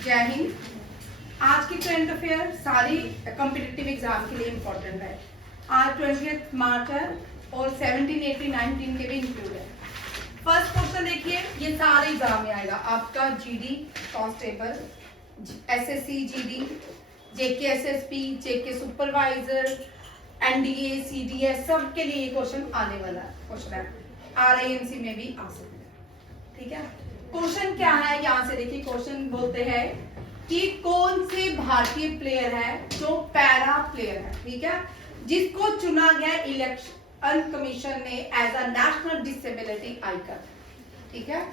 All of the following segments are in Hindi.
जय हिंद। आज की करंट अफेयर सारी कॉम्पिटिटिव एग्जाम के लिए इम्पोर्टेंट है। आज 20 मार्च है और 17, 18, 19 के भी इंक्लूड है। फर्स्ट क्वेश्चन देखिए, ये सारे एग्जाम में आएगा आपका। जीडी कांस्टेबल, एसएससी जीडी, जेके एसएसपी, जेके सुपरवाइजर, एनडीए, सीडीएस, सब के लिए ये क्वेश्चन आने वाला क्वेश्चन है। आरआईएमसी में भी आ सकता है। ठीक है, क्वेश्चन क्या है यहाँ से देखिए। क्वेश्चन बोलते हैं कि कौन से भारतीय प्लेयर है जो पैरा प्लेयर है, ठीक है, जिसको चुना गया इलेक्शन कमीशन ने as a national disability icon. ठीक है,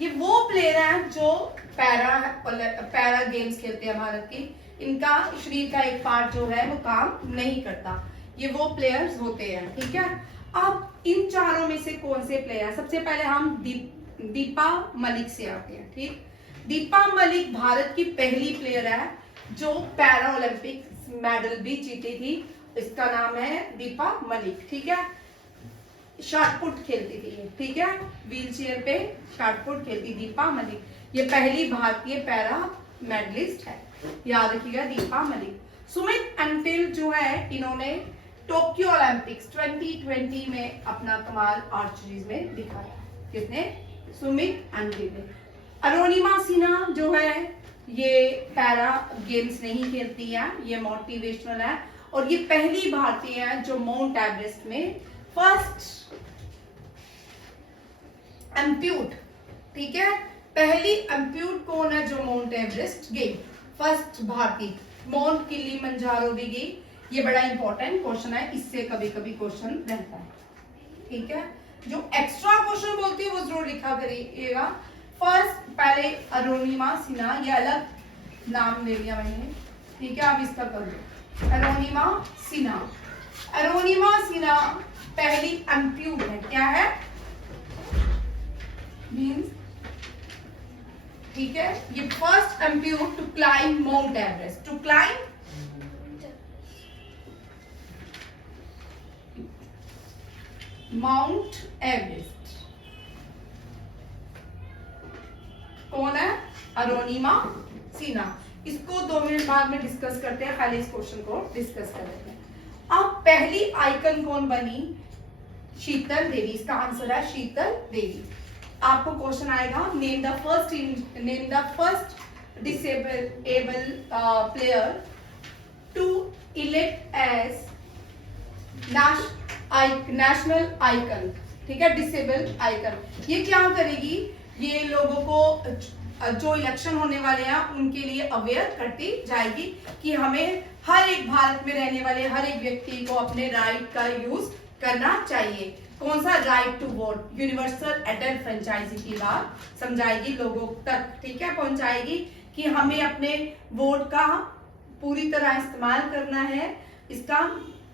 ये वो प्लेयर है जो पैरा गेम्स खेलते हैं भारत की। इनका शरीर का एक पार्ट जो है वो काम नहीं करता, ये वो प्लेयर्स होते हैं। ठीक है, अब इन चारों में से कौन से प्लेयर, सबसे पहले हम दीपा मलिक से आते हैं। ठीक, दीपा मलिक भारत की पहली प्लेयर है जो पैरा ओलंपिक मेडल भी जीती थी। इसका नाम है दीपा मलिक। ठीक है, शॉटपुट खेलती थी ये। ठीक है, व्हील चेयर पे शॉटपुट खेलती दीपा मलिक। ये पहली भारतीय पैरा मेडलिस्ट है, याद रखिएगा, दीपा मलिक। सुमित अंटिल जो है, इन्होंने टोक्यो ओलंपिक्स 2020 में अपना कमाल आर्चरीज में दिखाया। किसने? सुमित अंटिल ने। अरुणिमा सिन्हा जो है ये पैरा गेम्स नहीं खेलती है, ये मोटिवेशनल है और ये पहली भारतीय है जो माउंट एवरेस्ट में फर्स्ट एम्प्यूट। ठीक है, पहली एम्प्यूट कौन है जो माउंट एवरेस्ट गई? फर्स्ट भारतीय। माउंट किलिमंजारो भी गई। ये बड़ा इंपॉर्टेंट क्वेश्चन है, इससे कभी कभी क्वेश्चन रहता है। ठीक है, जो एक्स्ट्रा क्वेश्चन बोलती है वो जरूर लिखा करिएगा। फर्स्ट पहले अरुणिमा सिन्हा, ये अलग नाम ले लिया मैंने। ठीक है, आप इसका कर दो अरुणिमा सिन्हा। अरुणिमा सिन्हा पहली एम्प्यूट है। क्या है? मींस, ठीक है, ये first amputee to climb mount Everest. To climb mount Everest. कौन है? अरुणिमा सिन्हा। इसको 2 मिनट बाद में डिस्कस करते हैं, खाली इस क्वेश्चन को डिस्कस कर लेते हैं। अब पहली आइकन कौन बनी? शीतल देवी। इसका आंसर है शीतल देवी। आपको क्वेश्चन आएगा, name the first disable player to elect as national icon. ठीक है, डिसेबल आइकन। ये क्या करेगी? ये लोगों को जो इलेक्शन होने वाले हैं उनके लिए अवेयर करती जाएगी कि हमें हर एक भारत में रहने वाले हर एक व्यक्ति को अपने राइट का यूज करना चाहिए। कौन सा? Right to vote. Universal adult franchise की बात समझाएगी लोगों तक। ठीक है, पहुंचाएगी कि हमें अपने वोट का पूरी तरह इस्तेमाल करना है। इसका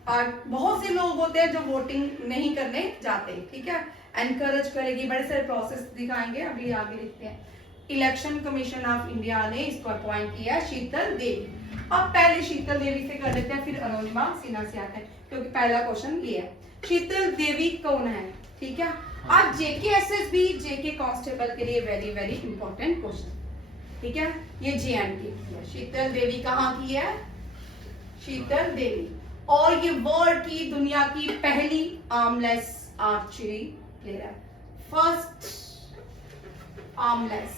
बहुत से लोग होते हैं जो वोटिंग नहीं करने जाते। ठीक है, एनकरेज करेगी, बड़े सारे प्रोसेस दिखाएंगे, अभी आगे लिखते हैं। इलेक्शन कमीशन ऑफ इंडिया ने इसको अपॉइंट किया शीतल देवी। अब पहले शीतल देवी से कर लेते हैं, फिर अरुणिमा सिन्हा से आते हैं, क्योंकि पहला क्वेश्चन ये है। शीतल देवी कौन है? ठीक है, आज जेके एसएसबी, जेके कांस्टेबल के लिए वेरी वेरी इंपॉर्टेंट क्वेश्चन। ठीक है, ये जेएनके की है। शीतल देवी कहाँ की है? शीतल देवी। और ये वर्ल्ड की, दुनिया की पहली आर्मलेस आर्चरी प्लेयर है। First armless.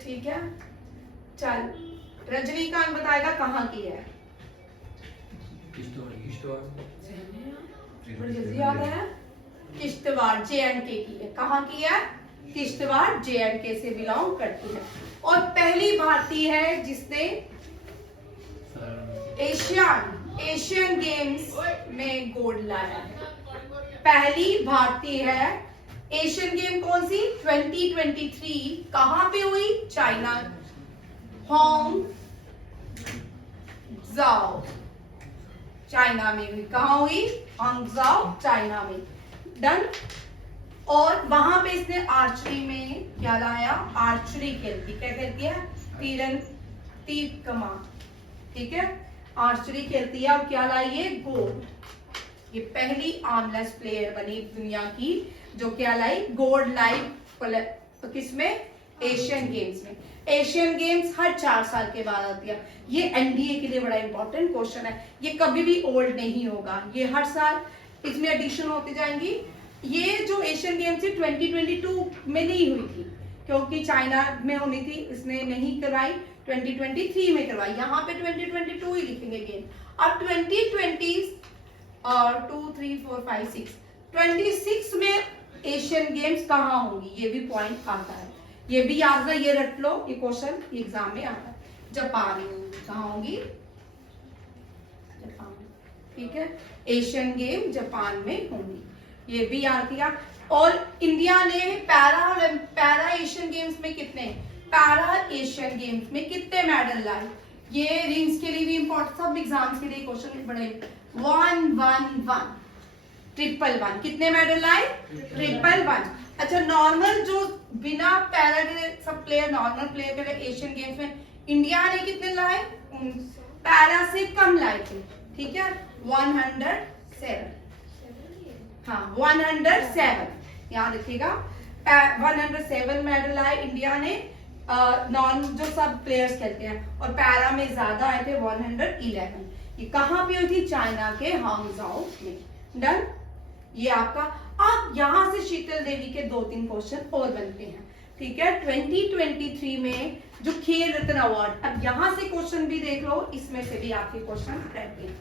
ठीक है, चल रजनीकांत बताएगा कहाँ की है। याद है? किश्तवाड़, जेएंडके की है। कहाँ की है? किश्तवाड़, जेएंडके से बिलोंग करती है। और पहली भारतीय है जिसने एशियन गेम्स में गोल्ड लाया है। पहली भारतीय है। एशियन गेम कौन सी? 2023। कहां पे हुई? चाइना, हांगझाओ, चाइना में हुई। कहां हुई? हांगझाओ, चाइना में। डन। और वहां पे इसने आर्चरी में क्या लाया? आर्चरी खेलती। क्या खेलती है? तीर कमान। ठीक है, आर्चरी खेलती है और क्या लाई है? गोल्ड। ये पहली आर्मलेस प्लेयर बनी दुनिया की जो क्या लाई? गोल्ड लाई तो किसमें? एशियन गेम्स में। एशियन गेम्स हर 4 साल के बाद आती है। ये एनडीए के लिए बड़ा इंपॉर्टेंट क्वेश्चन है, ये कभी भी ओल्ड नहीं होगा, ये हर साल इसमें एडिशन होती जाएंगी। ये जो एशियन गेम्स थी 2022 में नहीं हुई थी क्योंकि चाइना में होनी थी, इसने नहीं करवाई, 2023 में करवाई। यहाँ पे 2022 ही लिखेंगे गेम। अब 2020 और 2 3 4 5 6 26 में एशियन गेम्स कहाँ होंगी, ये भी पॉइंट आता है, ये भी याद रहा, ये रट लो, ये क्वेश्चन एग्जाम में आता है। जापान कहाँ होंगी? जापान, ठीक है, एशियन गेम जापान में होंगी, ये भी याद किया। और इंडिया ने पैरा एशियन गेम्स में कितने मेडल लाए? ये रिंग्स के लिए भी इंपॉर्टेंट, सब एग्जाम्स के लिए क्वेश्चन बड़े 1 1 1 ट्रिपल 1 कितने मेडल लाए? ट्रिपल 1। अच्छा, नॉर्मल जो बिना पैरा के सब प्लेयर, नॉर्मल प्लेयर के लिए एशियन गेम्स में इंडिया ने कितने लाए? पैरा से कम लाए थे, ठीक है, 107। हाँ 107 याद रखिएगा, 107 मेडल आए इंडिया ने, नॉन जो सब प्लेयर्स खेलते हैं, और पैरा में ज्यादा आए थे 111। ये कहाँ पे हुई थी? चाइना के हांगझाओ में। डन, ये आपका। अब यहाँ से शीतल देवी के 2-3 क्वेश्चन और बनते हैं, ठीक है। 2023 में जो खेल रत्न अवार्ड, अब यहाँ से क्वेश्चन भी देख लो, इसमें से भी आपके क्वेश्चन रहते हैं।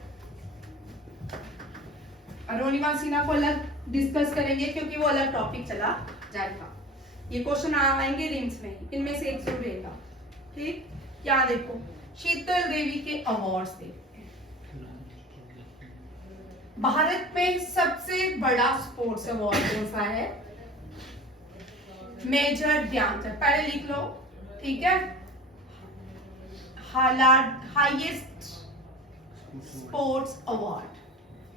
अरुणिमा सिन्हा को अलग डिस्कस करेंगे क्योंकि वो अलग टॉपिक चला जाएगा। ये क्वेश्चन आएंगे रिम्स में, इनमें से एक जरूर रहेगा, ठीक। क्या देखो, शीतल देवी के अवार्ड्स देखते हैं। भारत में सबसे बड़ा स्पोर्ट्स अवार्ड कौन सा है? मेजर ध्यानचंद, पहले लिख लो, ठीक है। हाईएस्ट स्पोर्ट्स अवार्ड,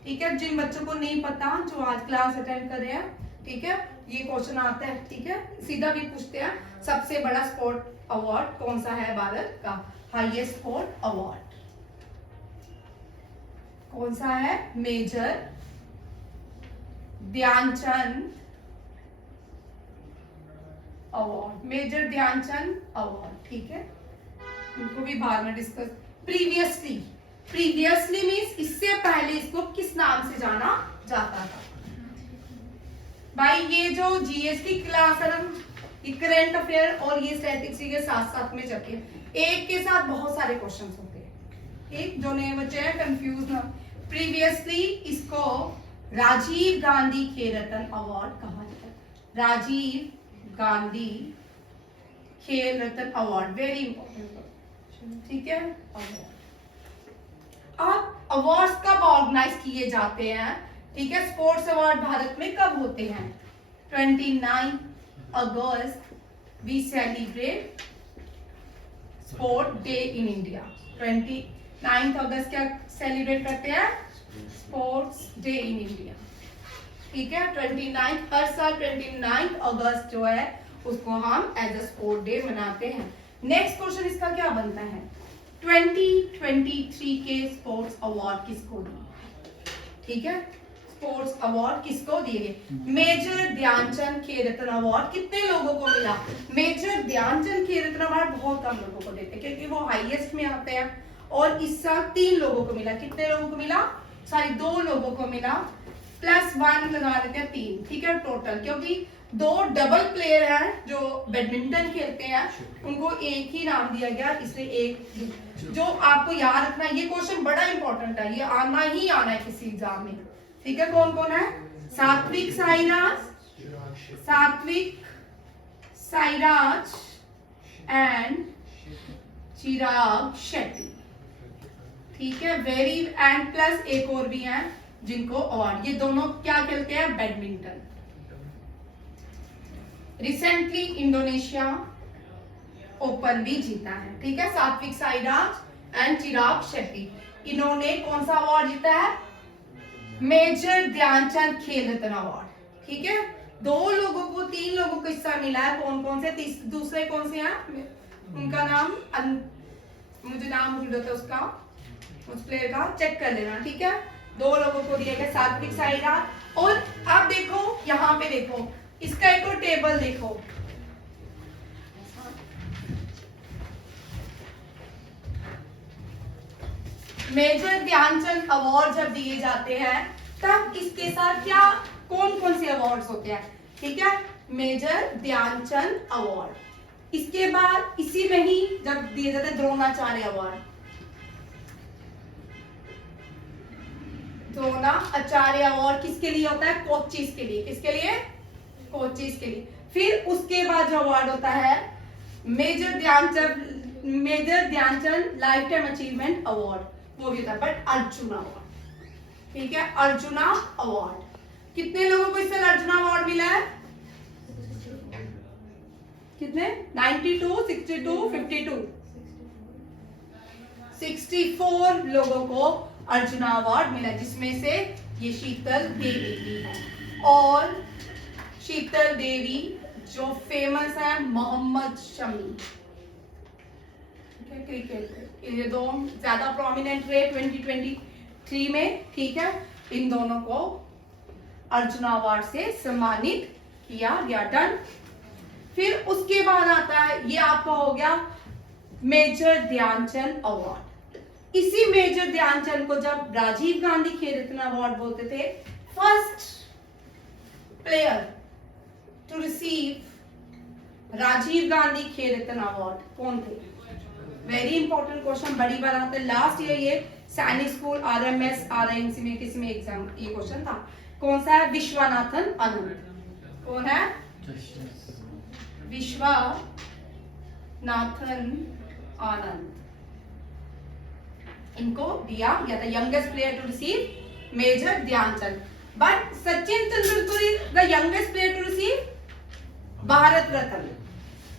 ठीक है। जिन बच्चों को नहीं पता, जो आज क्लास अटेंड कर रहे हैं, ठीक है, ये क्वेश्चन आता है, ठीक है, सीधा भी पूछते हैं, सबसे बड़ा स्पोर्ट अवार्ड कौन सा है भारत का? हाईएस्ट स्पोर्ट अवार्ड कौन सा है? Major Dhyanchand award, major Dhyanchand award, ठीक है। उनको भी बाद में डिस्कस। प्रीवियसली मीन्स इससे पहले इसको किस नाम से जाना जाता था? भाई ये जो जीएसटी क्लास है ना, ये करंट अफेयर और ये स्टैटिस्टिक्स के साथ साथ में चलते हैं, एक के साथ बहुत सारे क्वेश्चंस होते हैं, ठीक। जो नए बच्चे हैं कंफ्यूज ना। प्रीवियसली इसको राजीव गांधी खेल रत्न अवार्ड कहा जाता है। Rajiv Gandhi Khel Ratna award, very important, ठीक है। अब अवार्ड्स कब ऑर्गेनाइज किए जाते हैं, ठीक है। स्पोर्ट्स अवार्ड भारत में कब होते हैं? 29 August we celebrate sport day in India. 29 अगस्त क्या सेलिब्रेट करते हैं? स्पोर्ट्स डे इन इंडिया, ठीक है। 29 हर साल 29 अगस्त जो है उसको हम एज अ स्पोर्ट डे मनाते हैं। नेक्स्ट क्वेश्चन इसका क्या बनता है? 2023 के स्पोर्ट्स अवार्ड किसको दिए? ठीक है, स्पोर्ट्स अवार्ड किसको दिए गए? मेजर ध्यानचंद खेल रत्न अवार्ड कितने लोगों को मिला? मेजर ध्यानचंद खेल रत्न अवार्ड बहुत कम लोगों को देते हैं क्योंकि वो हाईएस्ट में आते हैं, और इस साल 3 लोगों को मिला। कितने लोगों को मिला? सॉरी 2 लोगों को मिला, प्लस 1 लगा देते हैं 3, ठीक है टोटल, क्योंकि 2 डबल प्लेयर हैं जो बैडमिंटन खेलते हैं, उनको एक ही नाम दिया गया, इसलिए एक। जो आपको याद रखना, ये क्वेश्चन बड़ा इंपॉर्टेंट है, ये आना ही आना है किसी एग्जाम में, ठीक है। कौन कौन है? सात्विक साईराज एंड चिराग शेट्टी, ठीक है। वेरी एंड प्लस एक और भी हैं जिनको अवार्ड, ये दोनों क्या खेलते हैं? बैडमिंटन। रिसेंटली इंडोनेशिया ओपन भी जीता है, ठीक है। सात्विक साईराज एंड चिराग शेट्टी, इन्होंने कौन सा अवार्ड जीता है? मेजर ध्यानचंद खेल रत्न अवार्ड, ठीक है। 2 लोगों को 3 लोगों को हिस्सा मिला है। कौन कौन से? दूसरे कौन से हैं? उनका नाम मुझे नाम भूल रहा था उसका, उस प्लेयर का, चेक कर लेना, ठीक है। 2 लोगों को दिया गया, सात्विक साईराज। और अब देखो यहाँ पे देखो, इसका एक और टेबल देखो, मेजर ध्यानचंद अवार्ड जब दिए जाते हैं तब इसके साथ क्या कौन कौन से अवार्ड्स होते हैं, ठीक है, मेजर ध्यानचंद अवार्ड। इसके बाद इसी में ही जब दिए जाते हैं द्रोणाचार्य अवार्ड, द्रोणाचार्य अवार्ड किसके लिए होता है, कोचिस के लिए, किसके लिए, कोचिस के लिए। फिर उसके बाद जो अवार्ड होता है major Dhyanchand lifetime achievement award, वो भी होता है, बट अर्जुना अवार्ड, ठीक है, अर्जुना अवार्ड। कितने लोगों को इस साल अर्जुना अवार्ड मिला है, कितने, 92, 62, 52, 64 लोगों को अर्जुना अवार्ड मिला, जिसमें से ये शीतल देवी भी है। और शीतल देवी जो फेमस है मोहम्मद शमी, क्रिकेट, ये दो ज्यादा प्रोमिनेंट रहे 2023 में, ठीक है, इन दोनों को अर्जुना अवार्ड से सम्मानित किया गया। डन। फिर उसके बाद आता है, ये आपका हो गया मेजर ध्यानचंद अवार्ड। इसी मेजर ध्यानचंद को जब राजीव गांधी खेल रत्न अवार्ड बोलते थे, first player to receive Rajiv Gandhi Khel Ratna award कौन थे? वेरी इंपॉर्टेंट क्वेश्चन, बड़ी बार आता है। लास्ट ईयर ये सैनिक स्कूल आरएमएस आरआईएमसी में किसी में एग्जाम ये क्वेश्चन था। कौन सा है? विश्वनाथन आनंद। कौन है? विश्वनाथन आनंद। इनको दिया गया था youngest player to receive major Dhyanchand. But Sachin Tendulkar is the youngest player to receive Bharat Ratna.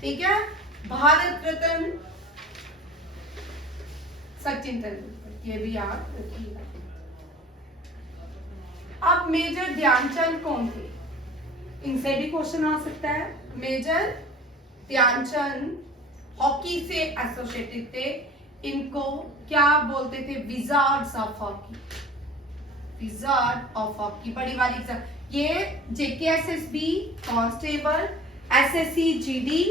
ठीक है, भारत रत्न सचिन तेंदुलकर, ये भी याद रखिएगा। अब मेजर ध्यानचंद कौन थे? इनसे भी क्वेश्चन आ सकता है। मेजर ध्यानचंद हॉकी से एसोसिएटेड थे। इनको क्या बोलते थे? Wizards of hockey. Wizard of hockey, बड़ी वाली एग्जाम। ये जेकेएसएसबी, कांस्टेबल, एसएससी जीडी,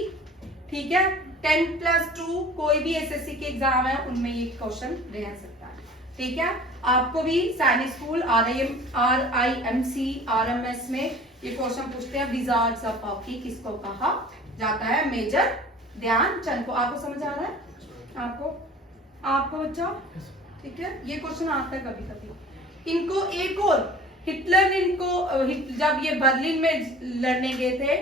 ठीक है, 10+2 कोई भी एसएससी के एग्जाम है उनमें ये क्वेश्चन रह सकता है। ठीक है, आपको भी सैनिक स्कूल आरआईएमसी आरएमएस में ये क्वेश्चन पूछते हैं, विजार्ड्स ऑफ हॉकी किसको कहा जाता है? मेजर ध्यानचंद को। आपको समझ आ रहा है? आपको बच्चा, ठीक है, ये क्वेश्चन आता है कभी कभी। इनको एक और, हिटलर ने इनको जब ये बर्लिन में लड़ने गए थे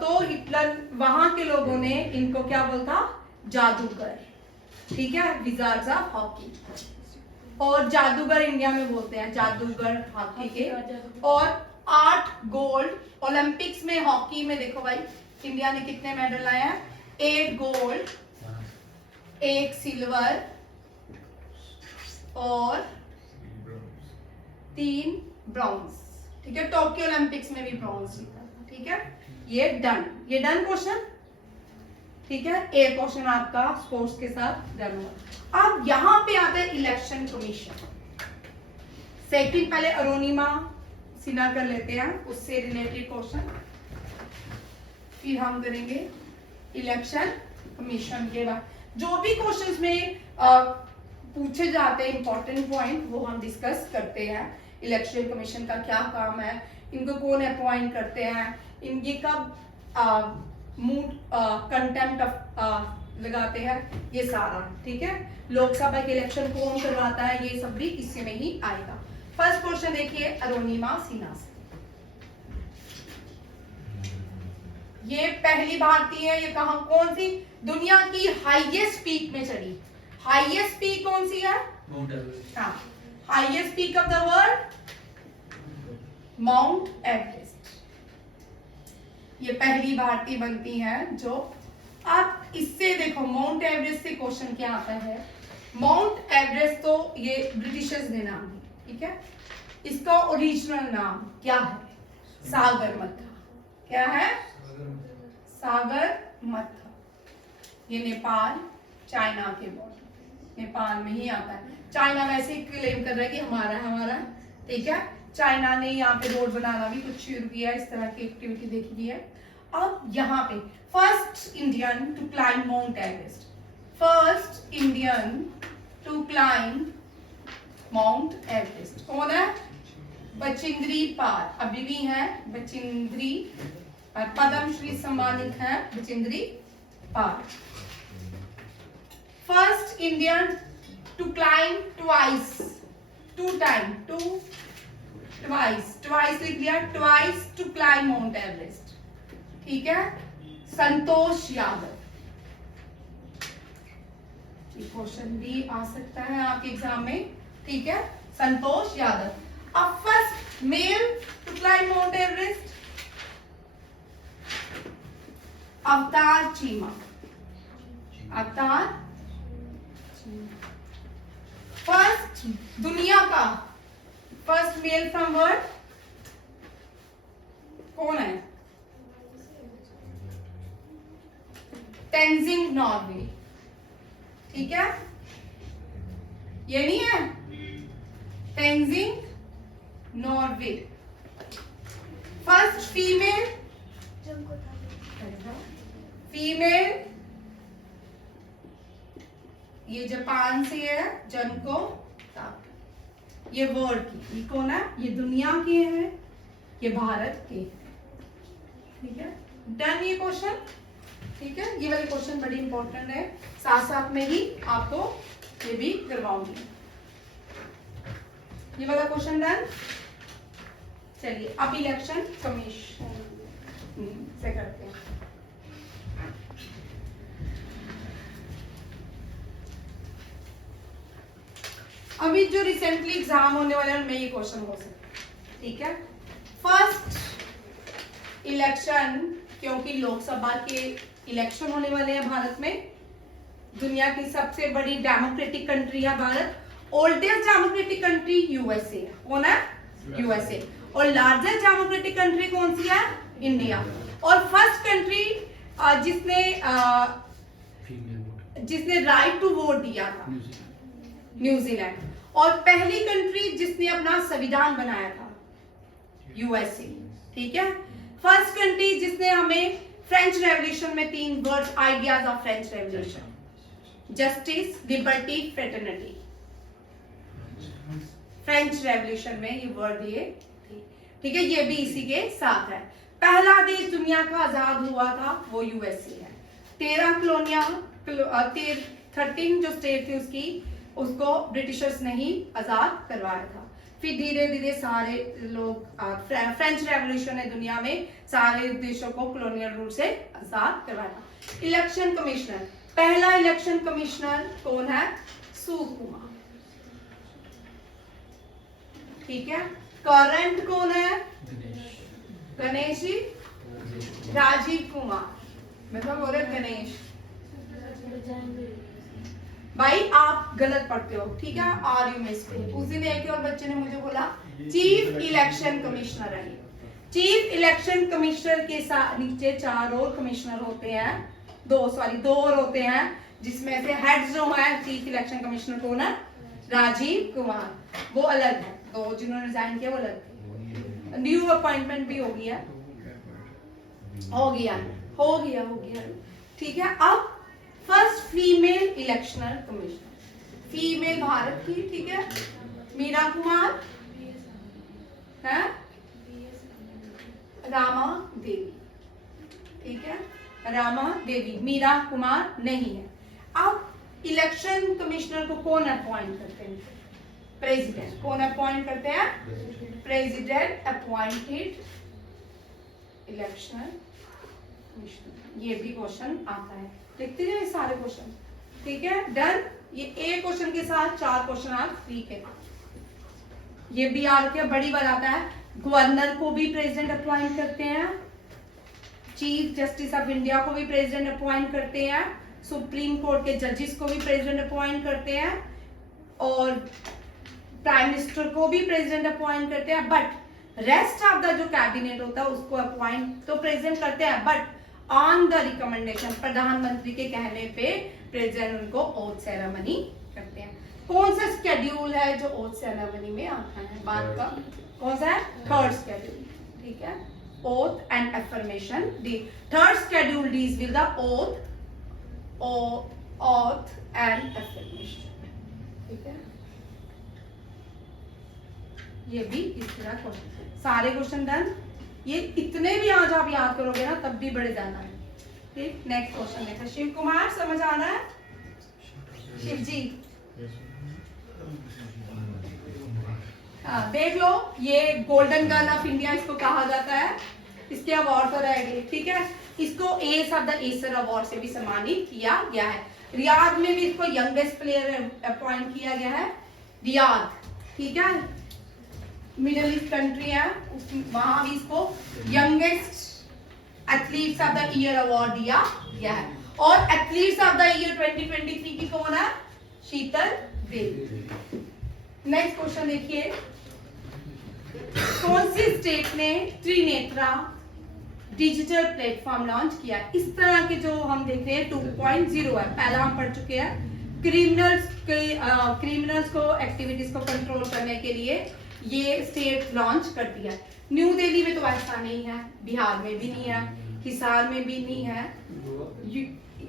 तो हिटलर, वहां के लोगों ने इनको क्या बोलता? जादूगर। ठीक है, विजार्ड्स ऑफ हॉकी। और जादूगर इंडिया में बोलते हैं, जादूगर हॉकी के। और 8 गोल्ड ओलंपिक्स में हॉकी में देखो भाई इंडिया ने कितने मेडल लाए हैं? 8 गोल्ड, 1 सिल्वर और 3 ब्रॉन्ज। ठीक है, टोक्यो ओलंपिक्स में भी ब्रॉन्ज जीता था। ठीक है, ये डन क्वेश्चन। ठीक है, एक क्वेश्चन आपका स्पोर्ट्स के साथ डन हुआ। अब यहां पे आता है इलेक्शन कमीशन। सेकंड पहले अरुणिमा सिन्हा कर लेते हैं, उससे रिलेटेड क्वेश्चन, फिर हम करेंगे इलेक्शन कमीशन के बाद। जो भी क्वेश्चंस में पूछे जाते हैं इंपॉर्टेंट पॉइंट, वो हम डिस्कस करते हैं। इलेक्शन कमीशन का क्या काम है, इनको कौन अपॉइंट करते हैं, इनके कब मूड कंटेम्प्ट लगाते हैं, ये सारा। ठीक है, लोकसभा के इलेक्शन कौन करवाता है, ये सब भी इसी में ही आएगा। फर्स्ट क्वेश्चन देखिए अरुणिमा सिन्हा से। ये पहली भारतीय है, ये कहां, कौन सी दुनिया की हाईएस्ट पीक में चढ़ी? हाईएस्ट पीक कौन सी है? Mount Everest. हाँ, highest peak of the world mount Everest. ये पहली भारतीय बनती है जो। आप इससे देखो माउंट एवरेस्ट से क्वेश्चन क्या आता है। माउंट एवरेस्ट तो ये ब्रिटिशर्स ने नाम दिया, ठीक है, इसका ओरिजिनल नाम क्या है? सागरमाथा। क्या है? सागरमाथा। ये नेपाल चाइना के बॉर्डर, नेपाल में ही आता है। चाइना वैसे ही क्लेम कर रहा है कि हमारा, ठीक है। चाइना ने यहाँ पे रोड बनाना भी कुछ शुरू किया, इस तरह की एक्टिविटी देखी गई है। अब यहाँ पे first Indian to climb mount Everest, first Indian to climb mount Everest. कौन है? बचिंद्री पाल, अभी भी हैं बचिंद्री, पद्म श्री सम्मानित हैं Bachendri Pal. First Indian to climb twice, twice लिख दिया, twice to climb mount Everest. ठीक है, संतोष यादव। ये क्वेश्चन भी आ सकता है आपके एग्जाम में। ठीक है, संतोष यादव। अब first male to climb mount Everest, Avtar Cheema. अवतार फर्स्ट दुनिया का फर्स्ट मेल फ्रॉम वर्ल्ड कौन है? तेंजिंग नॉर्वे। ठीक है, ये नहीं है, तेंजिंग नॉर्वे। फर्स्ट फीमेल ये जापान से है, जनको ताके। ये वर्ल्ड की, ये कौन है? ये दुनिया के है, ये भारत के। ठीक है, डन ये क्वेश्चन। ठीक है, ये वाले क्वेश्चन बड़ी इंपॉर्टेंट है, साथ साथ में ही आपको ये भी करवाऊंगी। ये वाला क्वेश्चन डन। चलिए अब इलेक्शन कमीशन से करते हैं। अभी जो रिसेंटली एग्जाम होने वाले हैं उनमें ये क्वेश्चन हो सकता है। ठीक है, फर्स्ट इलेक्शन, क्योंकि लोकसभा के इलेक्शन होने वाले हैं भारत में। दुनिया की सबसे बड़ी डेमोक्रेटिक कंट्री है Bharat, oldest democratic country USA. कौन है? यूएसए। और लार्जेस्ट डेमोक्रेटिक कंट्री कौन सी है? इंडिया। और फर्स्ट कंट्री जिसने राइट टू वोट दिया था, न्यूजीलैंड। और पहली कंट्री जिसने अपना संविधान बनाया था, यूएसए। ठीक है, फर्स्ट कंट्री जिसने हमें फ्रेंच रेवोल्यूशन में 3 words, ideas of French revolution, justice, liberty, fraternity. French revolution में ये वर्ड ये थी। ठीक है, ये भी इसी के साथ है। पहला देश दुनिया का आजाद हुआ था वो यूएसए है। 13 कॉलोनियां, 13 जो स्टेट थी उसको ब्रिटिशर्स ने ही आजाद करवाया था। फिर धीरे धीरे सारे लोग, फ्रेंच रेवोल्यूशन ने दुनिया में सारे देशों को कॉलोनियल रूल से आजाद करवाया था। इलेक्शन कमिश्नर, पहला इलेक्शन कमिश्नर कौन है? सुकुमार। ठीक है, करंट कौन है? गणेश जी, राजीव कुमार। मतलब बोले गणेश भाई आप गलत पढ़ते हो। ठीक है, आर यू मिस्टेक। उस दिन एक और बच्चे ने मुझे बोला चीफ इलेक्शन कमिश्नर है। चीफ इलेक्शन कमिश्नर के साथ नीचे 4 और कमिश्नर होते हैं, 2 और होते हैं, जिसमें से हेड जो है चीफ इलेक्शन कमिश्नर कौन है? राजीव कुमार। वो अलग है, 2 जिन्होंने रिजाइन किया वो अलग है। न्यू अपॉइंटमेंट भी हो गया। ठीक है, अब first female election commissioner, female Bharat की। ठीक है, मीरा कुमार है, रामा देवी। ठीक है, रामा देवी, मीरा कुमार नहीं है। अब इलेक्शन कमिश्नर को कौन अपॉइंट करते हैं? प्रेसिडेंट। कौन अपॉइंट करते हैं? President appointed election commissioner. ये भी क्वेश्चन आता है, देखते जाइए सारे क्वेश्चन। ठीक है, डन। ये एक क्वेश्चन के साथ 4 क्वेश्चन आज फ्री के। ये भी याद रखिए, बड़ी बार आता है। गवर्नर को भी प्रेसिडेंट अपॉइंट करते हैं, चीफ जस्टिस ऑफ इंडिया को भी प्रेसिडेंट अपॉइंट करते हैं, सुप्रीम कोर्ट के जजेस को भी प्रेसिडेंट अपॉइंट करते हैं, और प्राइम मिनिस्टर को भी प्रेसिडेंट अपॉइंट करते हैं। बट रेस्ट ऑफ द जो कैबिनेट होता है उसको अपॉइंट तो प्रेसिडेंट करते हैं, बट ऑन द रिकमेंडेशन, प्रधानमंत्री के कहने पे प्रेसिडेंट उनको ओथ सेरेमनी करते हैं। कौन सा स्केड्यूल है जो ओथ सेरेमनी में आता है? बात का कौन सा है? 3rd schedule. ठीक है, oath and affirmation. The 3rd schedule deals with the oath and affirmation. ठीक है, ये भी इस तरह क्वेश्चन, सारे क्वेश्चन डन। ये इतने भी आज आप याद करोगे ना तब भी बड़े ज्यादा है। ठीक, नेक्स्ट क्वेश्चन देखते हैं। शिव कुमार समझ आ रहा है? शिव जी देख लो, ये गोल्डन गर्ल ऑफ इंडिया इसको कहा जाता है, इसके अवार्ड तो रह गए। ठीक है, इसको S of the Acer award से भी सम्मानित किया गया है। रियाद में भी इसको यंगेस्ट प्लेयर अपॉइंट किया गया है, रियाद। ठीक है, मिडिल ईस्ट कंट्री है, वहां भी इसको youngest athletes of the year award दिया गया है। और एथलीट्स ऑफ द ईयर 2023 की कौन है? शीतल देवी। नेक्स्ट क्वेश्चन देखिए, कौन सी स्टेट ने त्रिनेत्रा डिजिटल प्लेटफॉर्म लॉन्च किया? इस तरह के जो हम देख रहे हैं 2.0 है, पहला हम पढ़ चुके हैं। क्रिमिनल्स को एक्टिविटीज को कंट्रोल करने के लिए ये स्टेट लॉन्च कर दिया है। न्यू दिल्ली में तो ऐसा नहीं है, बिहार में भी नहीं है, हिसार में भी नहीं है,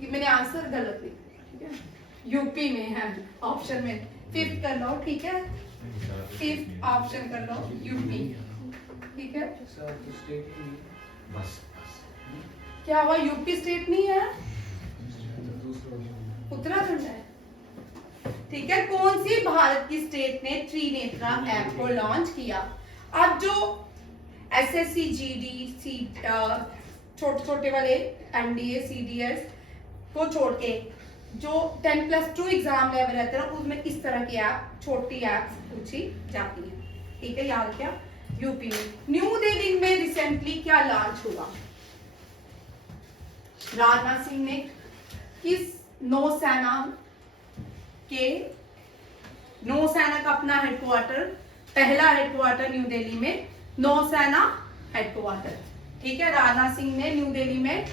मैंने आंसर गलत लिखा, ठीक है, यूपी में है ऑप्शन में। फिफ्थ कर लो, ठीक है, फिफ्थ ऑप्शन कर लो यूपी। ठीक है, क्या हुआ? यूपी स्टेट नहीं है, उत्तराखंड है। ठीक है, कौन सी भारत की स्टेट ने त्रिनेत्रा ऐप को लॉन्च किया? अब जो एसएससी जीडी छोटे छोटे वाले एनडीए सीडीएस को छोड़ के जो 10+2 एग्जाम लेवल रहते हैं उसमें इस तरह की ऐप, छोटी ऐप पूछी जाती है। ठीक है, याद क्या? यूपी में। न्यू दिल्ली में रिसेंटली क्या लॉन्च हुआ? राजनाथ सिंह ने किस नौसेना का अपना हेडक्वार्टर, पहला हेडक्वार्टर न्यू दिल्ली में नौसेना हेडक्वार्टर। ठीक है, राजनाथ सिंह ने न्यू दिल्ली में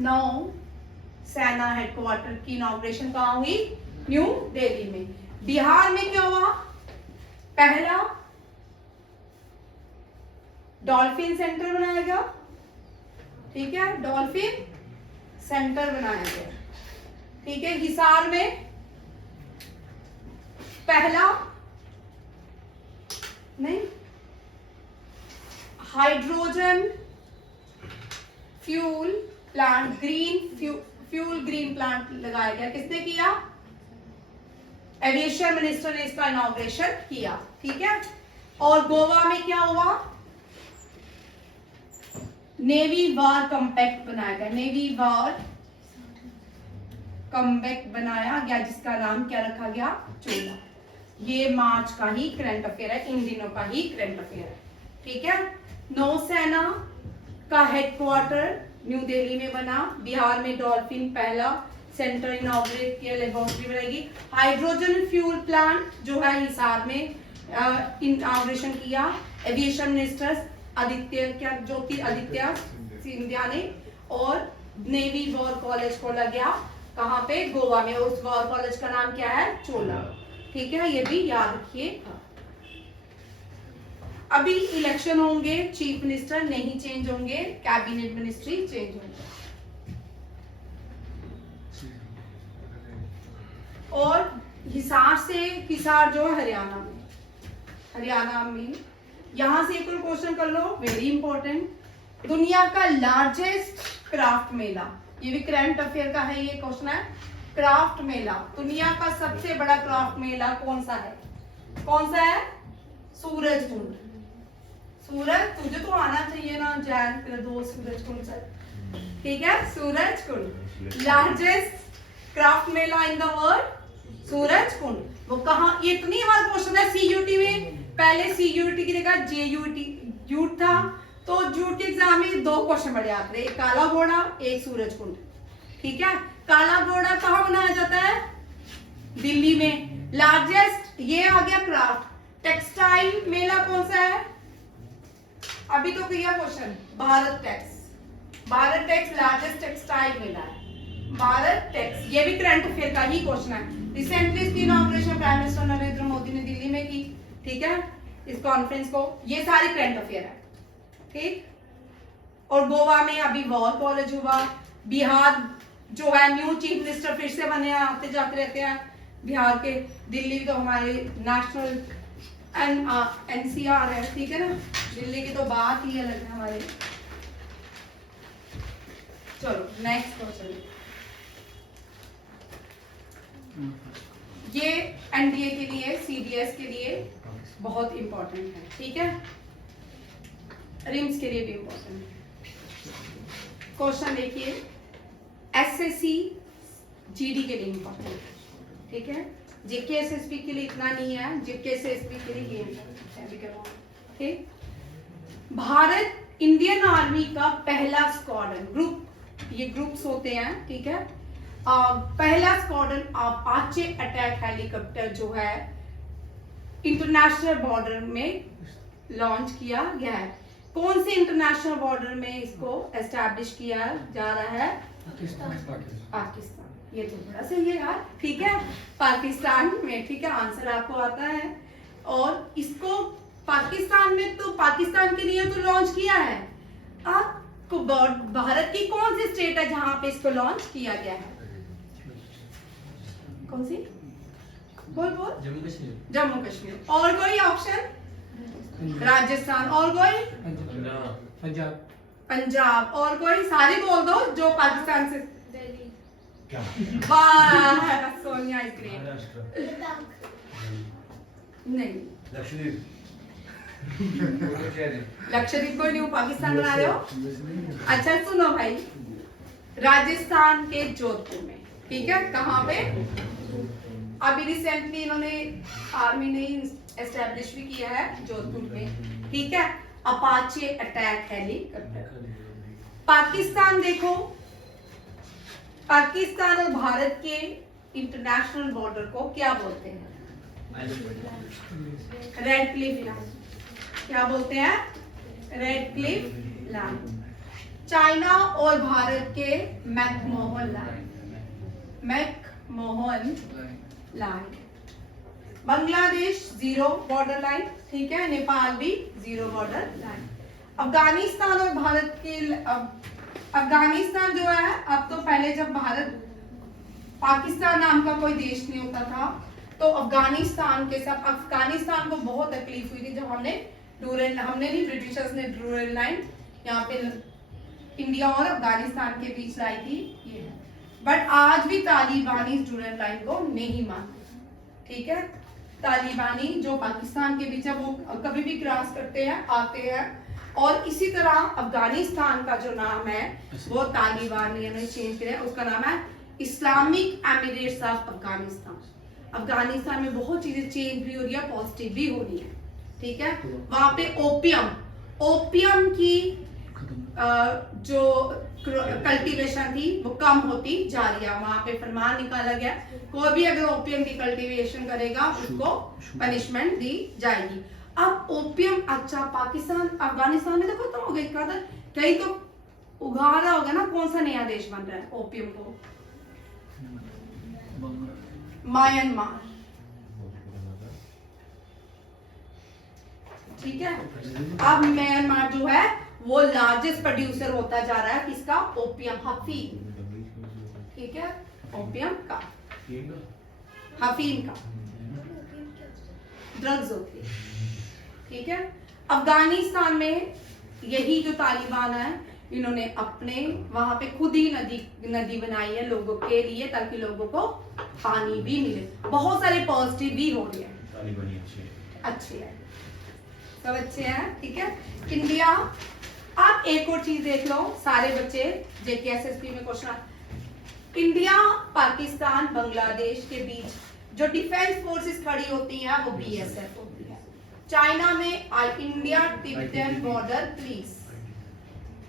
नौसेना हेडक्वार्टर की इनॉग्रेशन कहाँ हुई? न्यू दिल्ली में। बिहार में क्या हुआ? पहला डॉल्फिन सेंटर बनाया गया। ठीक है, डॉल्फिन सेंटर बनाया गया। ठीक है, हिसार में पहला नहीं hydrogen fuel plant, fuel green plant लगाया गया। किसने किया? एविएशन मिनिस्टर ने इसका इनॉग्रेशन किया। ठीक है, और गोवा में क्या हुआ? नेवी वार कॉम्पैक्ट बनाया गया, नेवी वार कॉम्पैक्ट बनाया गया जिसका नाम क्या रखा गया? चोला। ये मार्च का ही करंट अफेयर है, इन दिनों का ही करंट अफेयर है। ठीक है, नौसेना का हेडक्वार्टर न्यू दिल्ली में बना। बिहार में डॉल्फिन पहला सेंटर इनॉग्रेट किया, लेबोरेटरी बनाएगी। हाइड्रोजन फ्यूल प्लांट जो है हिसार में इनॉग्रेशन किया एविएशन मिनिस्टर ज्योतिरादित्य सिंधिया ने। और नेवी वॉर कॉलेज को लग गया कहाँ पे? गोवा में। उस वॉर कॉलेज का नाम क्या है? चोला। ठीक है, ये भी याद रखिए। अभी इलेक्शन होंगे, चीफ मिनिस्टर नहीं चेंज होंगे, कैबिनेट मिनिस्ट्री चेंज होंगे। और हिसार जो है हरियाणा में यहां से एक और क्वेश्चन कर लो, वेरी इंपॉर्टेंट। दुनिया का लार्जेस्ट क्राफ्ट मेला, ये भी करंट अफेयर का है, ये क्वेश्चन है। क्राफ्ट मेला, दुनिया का सबसे बड़ा क्राफ्ट मेला कौन सा है? कौन सा है? सूरजकुंड। सूरज, तुझे तो आना चाहिए ना जैन, तेरे दोस्त सूरजकुंड से। ठीक है, Surajkund largest craft Mela in the world, Surajkund. वो कहाँ? ये इतनी बार क्वेश्चन है सीयूटी में। पहले सीयूटी की जगह जेयूटी जूट था, तो जूट के एग्जाम में 2 क्वेश्चन बढ़े आते हैं, एक काला घोड़ा, एक सूरजकुंड। ठीक है, काला घोड़ा कहाँ बनाया जाता है? दिल्ली में। लार्जेस्ट, ये आ गया क्राफ्ट। टेक्सटाइल मेला कौन सा है? अभी तो किया question, Bharat Tex largest textile मेला है, भारत टेक्स। ये भी करंट अफेयर का ही क्वेश्चन है। रिसेंटली इसकी inauguration prime minister Narendra Modi ने दिल्ली में की। ठीक है, इस कॉन्फ्रेंस को, ये सारी करंट अफेयर है। ठीक, और गोवा में अभी वॉर कॉलेज हुआ। बिहार जो है न्यू चीफ मिनिस्टर फिर से बने, आते जाते रहते हैं बिहार के। दिल्ली तो हमारे नेशनल NCR है, ठीक है ना, दिल्ली की तो बात ही अलग है हमारे। चलो नेक्स्ट क्वेश्चन, ये NDA के लिए, CDS के लिए बहुत इंपॉर्टेंट है, ठीक है, रिम्स के लिए भी इंपॉर्टेंट है। क्वेश्चन देखिए, SSC GD के लिए इंपॉर्टेंट है, ठीक है, JK SSB के लिए इतना नहीं है, JK SSB के लिए ये ठीक। भारत इंडियन आर्मी का पहला स्क्वाड्रन, ग्रुप, ये ग्रुप्स होते हैं, ठीक है, पहला स्क्वाड्रन अपाचे अटैक हेलीकॉप्टर जो है इंटरनेशनल बॉर्डर में लॉन्च किया गया है। कौन से इंटरनेशनल बॉर्डर में इसको एस्टैब्लिश किया जा रहा है? पाकिस्तान। ये तो बड़ा सही है यार, ठीक है, पाकिस्तान में, ठीक है, आंसर आपको आता है। और इसको पाकिस्तान में, तो पाकिस्तान के लिए तो लॉन्च किया है। आपको भारत की कौन सी स्टेट है जहां पे इसको लॉन्च किया गया है? कौन सी? बोल बोल। जम्मू कश्मीर। जम्मू कश्मीर। और कोई ऑप्शन? राजस्थान। और कोई? पंजाब। पंजाब। और कोई? सारे बोल दो जो पाकिस्तान से। दिल्ली। वाह सोनिया इज ग्रेट। नहीं, लक्षद्वीप। लक्षद्वीप को नहीं, पाकिस्तान बना रहे हो। अच्छा सुनो भाई, राजस्थान के जोधपुर में, ठीक है, कहाँ पे? अभी रिसेंटली इन्होंने, आर्मी ने एस्टेब्लिश भी किया है जोधपुर में, ठीक है, अपाचे अटैक हेलीकॉप्टर। पाकिस्तान देखो, पाकिस्तान और भारत के इंटरनेशनल बॉर्डर को क्या बोलते हैं? Red Cliff line. क्या बोलते हैं? Red Cliff line. चाइना और भारत के McMahon line, McMahon line. Bangladesh zero border line, ठीक है, नेपाल भी जीरो बॉर्डर लाइन। अफगानिस्तान और भारत के, अफगानिस्तान जो है, अब तो पहले जब भारत, पाकिस्तान नाम का कोई देश नहीं होता था, तो अफगानिस्तान के साथ, अफगानिस्तान को बहुत तकलीफ हुई थी जब हमने नहीं, ब्रिटिशर्स ने डूरल लाइन यहाँ पे इंडिया और अफगानिस्तान के बीच लाई थी, ये है। बट आज भी तालिबानी इस डूरल लाइन को नहीं मानते, ठीक है, तालिबानी जो पाकिस्तान के बीच है वो कभी भी क्रॉस करते हैं, आते हैं। और इसी तरह अफगानिस्तान का जो नाम है वो तालिबान ने चेंज किया, उसका नाम है Islamic Emirates of Afghanistan. Afghanistan में बहुत चीजें चेंज भी हो रही है, पॉजिटिव भी हो रही है, ठीक है। वहां पे ओपियम की जो कल्टीवेशन थी वो कम होती जा रही है। वहां पे फरमान निकाला गया, कोई भी अगर ओपियम की कल्टीवेशन करेगा उसको पनिशमेंट दी जाएगी। अब ओपियम, अच्छा, पाकिस्तान अफगानिस्तान में तो खत्म हो गई, कहीं तो उगा रहा होगा ना, कौन सा नया देश बन रहा है ओपियम को? म्यांमार, ठीक है। अब म्यांमार जो है वो लार्जेस्ट प्रोड्यूसर होता जा रहा है किसका? ओपियम, अफीम, ठीक है, ओपियम का, अफीम का, ड्रग्स होती है, ठीक है। अफगानिस्तान में यही जो तालिबान है, इन्होंने अपने वहां पे खुद ही नदी बनाई है लोगों के लिए, ताकि लोगों को पानी भी मिले। बहुत सारे पॉजिटिव भी हो रहे हैं, तालिबानी अच्छे हैं, सब अच्छे हैं, ठीक है। इंडिया, आप एक और चीज देख लो, सारे बच्चे जेके एसएसपी में क्वेश्चन, इंडिया, पाकिस्तान, बांग्लादेश के बीच जो डिफेंस फोर्सेस खड़ी होती हैं वो BSF होती है। चाइना में इंडिया तिब्बतन बॉर्डर पुलिस,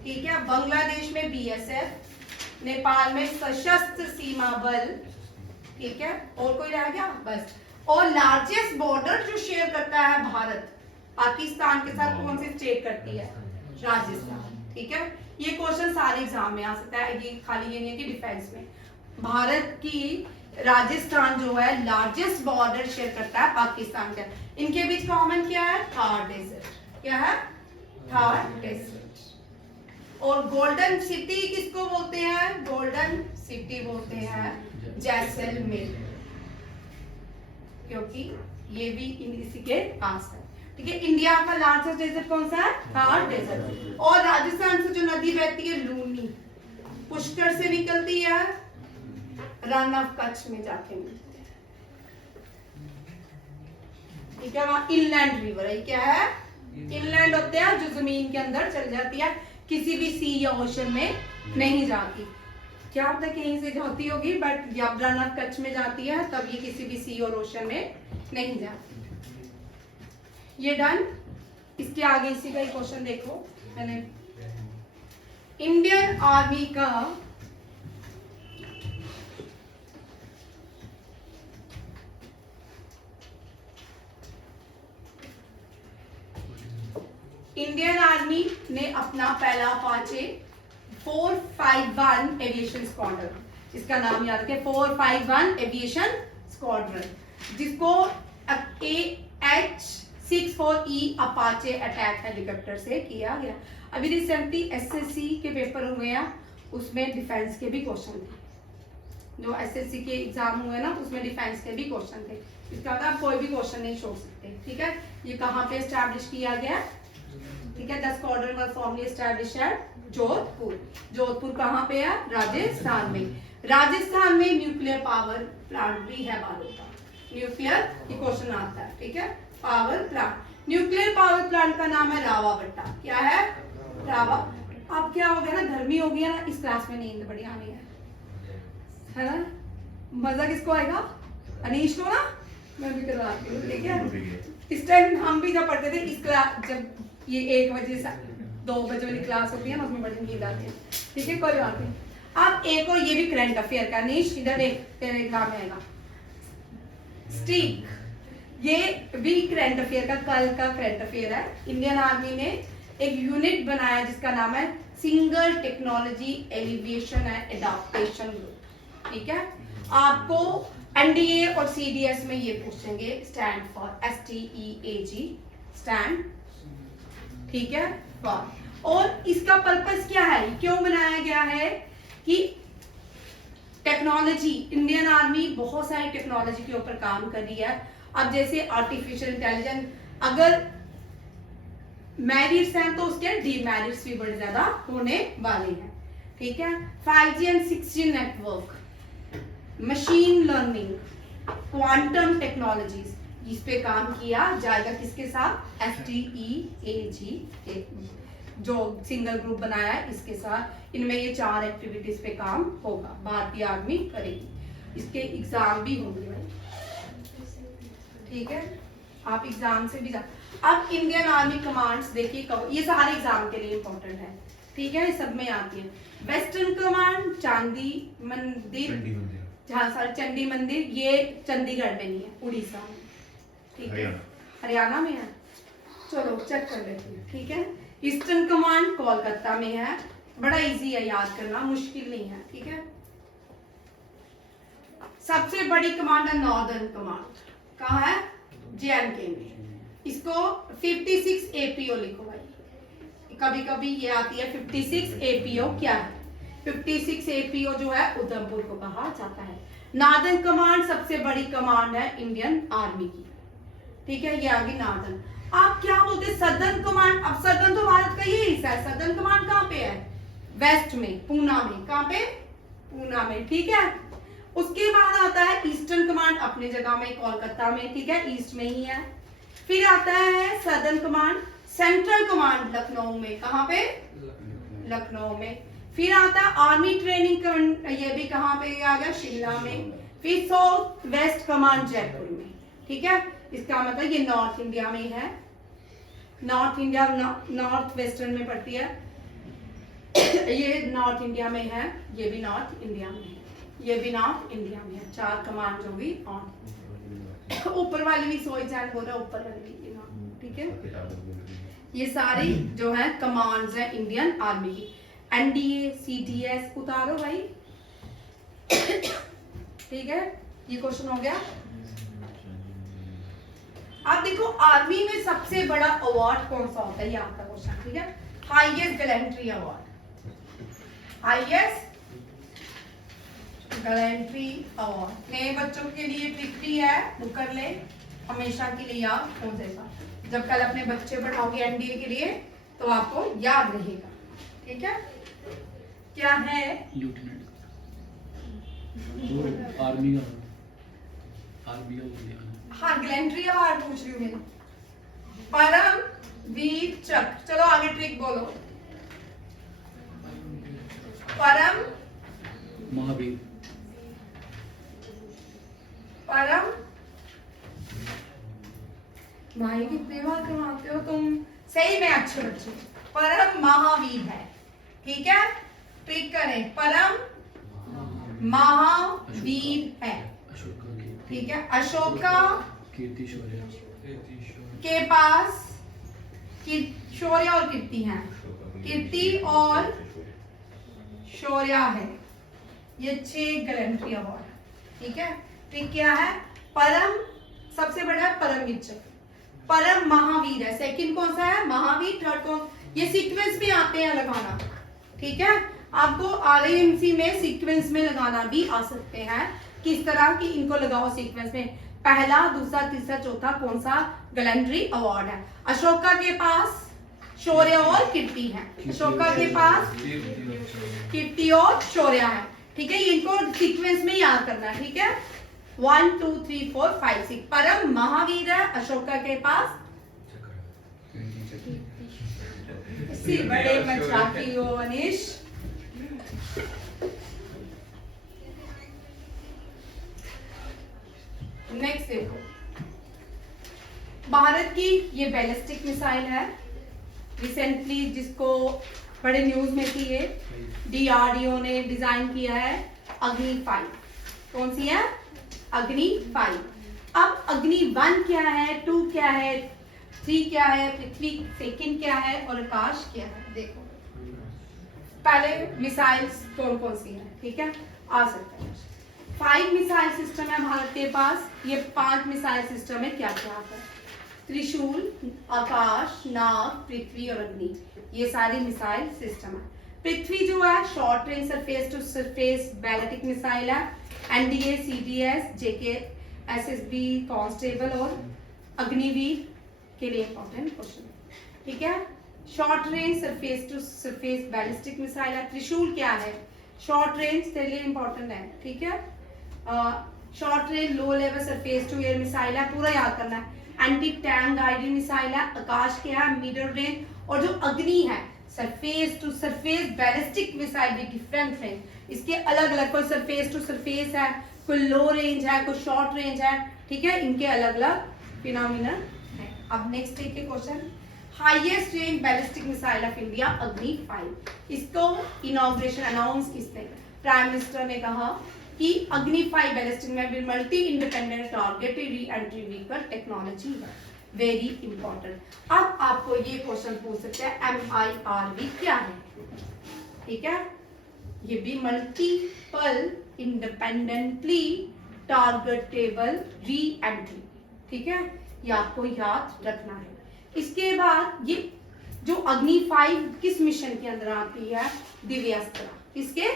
ठीक है, बांग्लादेश में BSF, नेपाल में सशस्त्र सीमा बल, ठीक है। और कोई रह गया? बस। और लार्जेस्ट बॉर्डर जो शेयर करता है भारत पाकिस्तान के साथ, कौन सी स्टेट करती है? राजस्थान, ठीक है। ये क्वेश्चन सारे एग्जाम में आ सकता है, ये खाली ये नहीं है कि डिफेंस में। भारत की राजस्थान जो है लार्जेस्ट बॉर्डर शेयर करता है पाकिस्तान का। इनके बीच कॉमन क्या है? थार डेजर्ट। क्या है? थार डेजर्ट। और गोल्डन सिटी किसको बोलते हैं? गोल्डन सिटी बोलते हैं जैसलमेर, क्योंकि ये भी इसी के पास है। ठीक है, इंडिया का लार्जेस्ट डेजर्ट कौन सा है? थार डेजर्ट। और राजस्थान से जो नदी बहती है लूनी, पुष्कर से निकलती है, रन ऑफ कच्छ में जाके मिलती है। ठीक है, वहां इनलैंड रिवर है। क्या है? इनलैंड होते हैं जो जमीन के अंदर चल जाती है, किसी भी सी या ओशन में नहीं जाती। क्या पता कहीं से जाती होगी, बट जब रन ऑफ कच्छ में जाती है तब ये किसी भी सी और ओशन में नहीं जाती। ये डन। इसके आगे इसी का ही क्वेश्चन देखो। मैंने इंडियन आर्मी का इंडियन आर्मी ने अपना पहला अपाचे 451 एविएशन स्क्वाड्रन, इसका नाम याद रखें 451 एविएशन स्क्वाड्रन, जिसको AH-64E अपाचे अटैक हेलीकॉप्टर से किया गया। अभी रिसेंटली SSC के पेपर हुए हैं, उसमें डिफेंस के भी क्वेश्चन थे। जो SSC के एग्जाम हुए ना उसमें डिफेंस के भी क्वेश्चन थे। इसका मतलब आप कोई भी क्वेश्चन नहीं छोड़ सकते। ठीक है, ये कहाँ पे एस्टैब्लिश किया गया? ठीक है, 10 squadron was formally established at Jodhpur. Jodhpur कहाँ पे है? राजस्थान में। राजस्थान में न्यूक्लियर पावर प्लांट भी है बारूद का। न्यूक्लियर, ये क्वेश्चन आता है। ठीक है, power plant, nuclear power plant का नाम है रावावट्टा। क्या है? रावा। अब क्या हो गया ना, गर्मी हो गई है ना, इस क्लास में नींद बड़ी आनी है ना? मजा किसको आएगा? अनीश को ना, मैं भी करवाती हूँ। ठीक है, इस टाइम हम भी जब पढ़ते थे इस क्लास, जब ये 1 बजे से 2 बजे वाली क्लास होती है ना, उसमें बड़ी नींद आती है। ठीक है, कोई बात नहीं। अब एक और ये भी करंट अफेयर का, अनीश इधर देख, तेरे एग्जाम में आएगा स्टिक। ये भी करंट अफेयर का, कल का करंट अफेयर है। इंडियन आर्मी ने एक यूनिट बनाया जिसका नाम है single technology elevation and adaptation group. ठीक है, आपको एनडीए और सीडीएस में ये पूछेंगे, स्टैंड फॉर STEAG स्टैंड। ठीक है, फॉर। और इसका पर्पस क्या है, क्यों बनाया गया है? कि टेक्नोलॉजी, इंडियन आर्मी बहुत सारी टेक्नोलॉजी के ऊपर काम कर रही है। अब जैसे आर्टिफिशियल इंटेलिजेंस, अगर मेरिट्स हैं तो उसके डीमेरिट्स भी बड़े ज्यादा होने वाले हैं। ठीक है, 5G and 6G network, machine learning, quantum technologies, इस पे काम किया जाएगा। किसके साथ? STEAG जो सिंगल ग्रुप बनाया है इसके साथ। इनमें ये 4 एक्टिविटीज पे काम होगा, भारतीय आर्मी करेगी। इसके एग्जाम भी होंगे भाई। ठीक है, आप एग्जाम से भी जा। अब इंडियन आर्मी कमांड्स देखिए, ये सारे एग्जाम के लिए इंपॉर्टेंट है। ठीक है, सब में आती है। वेस्टर्न कमांड चांदी मंदिर, जहाँ सारे चंडी मंदिर, ये चंडीगढ़ में नहीं है, उड़ीसा में। ठीक है, हरियाणा में है। चलो चेक कर लेते हैं। ठीक है, ईस्टर्न कमांड कोलकाता में है। बड़ा इजी है याद करना, मुश्किल नहीं है। ठीक है, सबसे बड़ी कमांड है नॉर्दर्न कमांड, कहाँ है? JNK में। इसको 56 APO लिखो भाई, कभी कभी ये आती है 56 APO। क्या है? 56 APO जो है उधमपुर को कहा जाता है। नॉर्दर्न कमांड सबसे बड़ी कमांड है इंडियन आर्मी की। ठीक है, ये आ गई नॉर्दर्न। आप क्या बोलते हैं सदर्न कमांड? अब सदर्न तो भारत का ही हिस्सा है। सदर्न कमांड कहाँ पे है? वेस्ट में, पूना में। कहाँ पे? पूना में। ठीक है, उसके बाद आता है ईस्टर्न कमांड, अपनी जगह में, कोलकाता में। ठीक है, ईस्ट में ही है। फिर आता है southern command, central command Lucknow में। कहाँ पे? लखनऊ में। फिर आता है आर्मी ट्रेनिंग कमांड, ये भी कहाँ पे आ गया? शिमला में। फिर साउथ वेस्ट कमांड जयपुर में। ठीक है, इसका मतलब ये नॉर्थ इंडिया में है। नॉर्थ इंडिया नॉर्थ वेस्टर्न में पड़ती है। ये नॉर्थ इंडिया में है, ये भी नॉर्थ इंडिया में है, ये भी नॉर्थ इंडिया में है। 4 कमांड जो भी ऑन, ऊपर वाली भी सोई जैन हो रहा है, ऊपर वाली भी। ठीक है, ये सारी जो है कमांड्स है इंडियन आर्मी की। एनडीए CDS उतारो भाई। ठीक है, ये क्वेश्चन हो गया। अब देखो आर्मी में सबसे बड़ा अवार्ड कौन सा होता है, ये आपका क्वेश्चन। ठीक है, highest gallantry award, highest gallantry award. नए बच्चों के लिए ट्रिक भी है, बुक कर ले, हमेशा के लिए याद हो जाएगा। जब कल अपने बच्चे पढ़ाओगे एनडीए के लिए तो आपको याद रहेगा, ठीक है। क्या है? लिeutenant आर्मी का हाँ, गैलेंट्री अवार्ड पूछ रही हूँ मैं। परम वीर चक्र, चलो आगे ट्रिक बोलो। परम महावीर, परम, भाई कितने बार करवाते हो तुम, सही में अच्छे बच्चे। परम महावीर है, ठीक है। ट्रिक करें, परम महावीर है, ठीक है। अशोका कीर्ति शौर्य के पास शौर्य और कीर्ति है, कीर्ति और शौर्य है। ये 6 गैलेंट्री अवार्ड है, ठीक है। ट्रिक क्या है? परम सबसे बड़ा है परम वीर चक्र, परम महावीर है, सेकंड कौन सा है? महावीर, थर्ड कौन? ये सीक्वेंस में आते हैं लगाना, ठीक है। आपको आरएएमसी में सीक्वेंस में लगाना भी आ सकते हैं। किस तरह की इनको लगाओ सीक्वेंस में, पहला, दूसरा, तीसरा, चौथा कौन सा गैलेंट्री अवार्ड है। अशोका के पास शौर्य और कीर्ति है, अशोका के पास कीर्ति और शौर्य है, ठीक है। ये इनको सीक्वेंस में याद करना है, ठीक है। 1 2 3 4 5 6। परम महावीर है, अशोका के पास इसी बड़े मचाती हो अनिश। नेक्स्ट देखो, भारत की ये बैलिस्टिक मिसाइल है, रिसेंटली जिसको बड़े न्यूज में थी, ये डीआरडीओ ने डिजाइन किया है, अग्नि 5। कौन सी है? अग्नि 5। अब अग्नि 1 क्या है, 2 क्या है, 3 क्या है, पृथ्वी सेकंड क्या है और आकाश क्या है। देखो पहले मिसाइल्स कौन कौन सी है, ठीक है, आ सकता है। 5 मिसाइल सिस्टम है भारत के पास। ये 5 मिसाइल सिस्टम में क्या क्या आता है? त्रिशूल, आकाश, नाग, पृथ्वी और अग्नि, ये सारी मिसाइल सिस्टम है। पृथ्वी जो है short range surface to surface ballistic missile है, NDA, CDS, JK, SSB, constable और अग्निवीर के लिए इंपॉर्टेंट क्वेश्चन है, ठीक है। Short range surface to surface ballistic missile है। त्रिशूल क्या है? शॉर्ट रेंज के लिए इंपॉर्टेंट है, ठीक है। Short range low level surface to air missile है, पूरा याद करना है। एंटी टैंक गाइडेड मिसाइल है। आकाश क्या है? Middle range. और जो अग्नि है surface to surface ballistic missile भी डिफरेंट रेंज, इसके अलग अलग, कोई सरफेस टू सरफेस है, कोई लो रेंज है, कोई शॉर्ट रेंज है, ठीक है। इनके अलग अलग फिनोमिना है। अब नेक्स्ट देखिए question, highest range ballistic missile of India अग्नि 5। इसको इनॉग्रेशन अनाउंस किसने? प्राइम मिनिस्टर ने कहा कि अग्नि 5 बैलिस्टिक में multi independent target re entry vehicle technology है, वेरी इंपॉर्टेंट। अब आपको ये क्वेश्चन पूछ सकते हैं MIRV क्या है, ठीक है। ये भी multiple independently targetable re entry, ठीक है, ये आपको याद रखना है। इसके बाद ये जो अग्नि 5 किस मिशन के अंदर आती है? दिव्यास्त्र। किसके?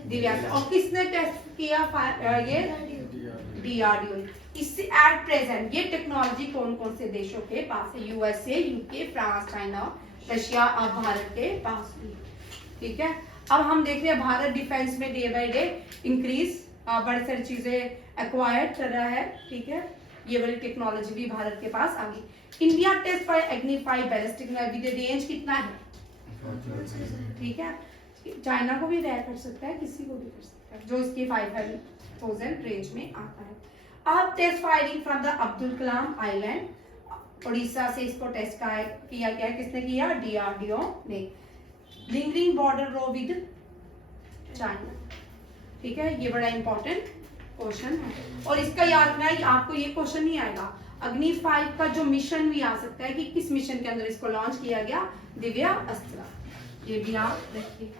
दिव्यास्त्र। और किसने टेस्ट किया? ये डीआरडीओ। इससे एट प्रेजेंट ये टेक्नोलॉजी कौन कौन से देशों के पास है? USA, UK, France, China, Russia, अब भारत के पास भी, ठीक है। अब हम देख रहे हैं भारत डिफेंस में डे बाय डे इंक्रीज, बड़ी सारी चीजें एक्वायर्ड कर रहा है, ठीक है। ये वाली टेक्नोलॉजी भी भारत के पास आ गई। इंडिया टेस्ट बाय अग्नि 5 बैलिस्टिक विद रेंज कितना है? ठीक है, चाइना को भी रैर कर सकता है, किसी को भी कर सकता है, जो इसके 5000 रेंज में आता है। अब test firing from the Abdul Kalam island, Orissa से इसको टेस्ट किया गया। किसने किया? डीआरडीओ ने। Lingering border row with China, ठीक है, ये बड़ा इंपॉर्टेंट क्वेश्चन है। और इसका याद रखना है, आपको ये क्वेश्चन नहीं आएगा। अग्नि 5 का जो मिशन भी आ सकता है कि किस मिशन के अंदर इसको लॉन्च किया गया? दिव्या अस्त्र, ये भी आप रखिए।